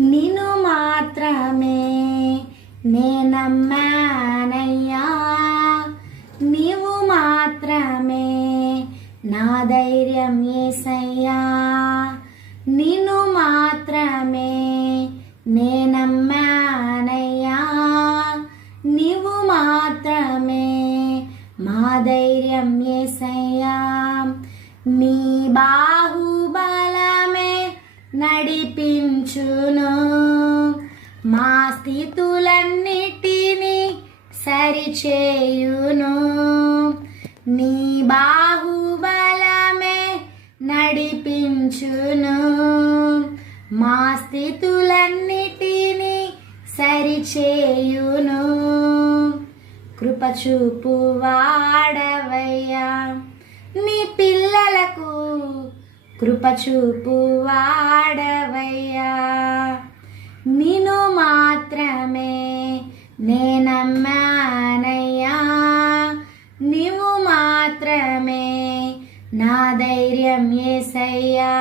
నిన్ను మాత్రమే నేనమ్మానయ్యా, నీవు మాత్రమే నా ధైర్యం యేసయ్యా. నిన్ను మాత్రమే నేనమ్మానయ్యా, నీవు మాత్రమే మా ధైర్యం యేసయ్యా. నీ బాహుబలమే నడిపించును, మా స్థితులన్నిటినీ సరిచేయును. నీ బాహుబలమే నడిపించును, మా స్థితులన్నిటినీ సరిచేయును. కృపచూపు వాడవయ్యా నీ పిల్లలకు, కృపచూపు వాడవయ్యా. నిన్ను మాత్రమే నేనమ్మానయ్యా, నీవు మాత్రమే నా ధైర్యం యేసయ్యా.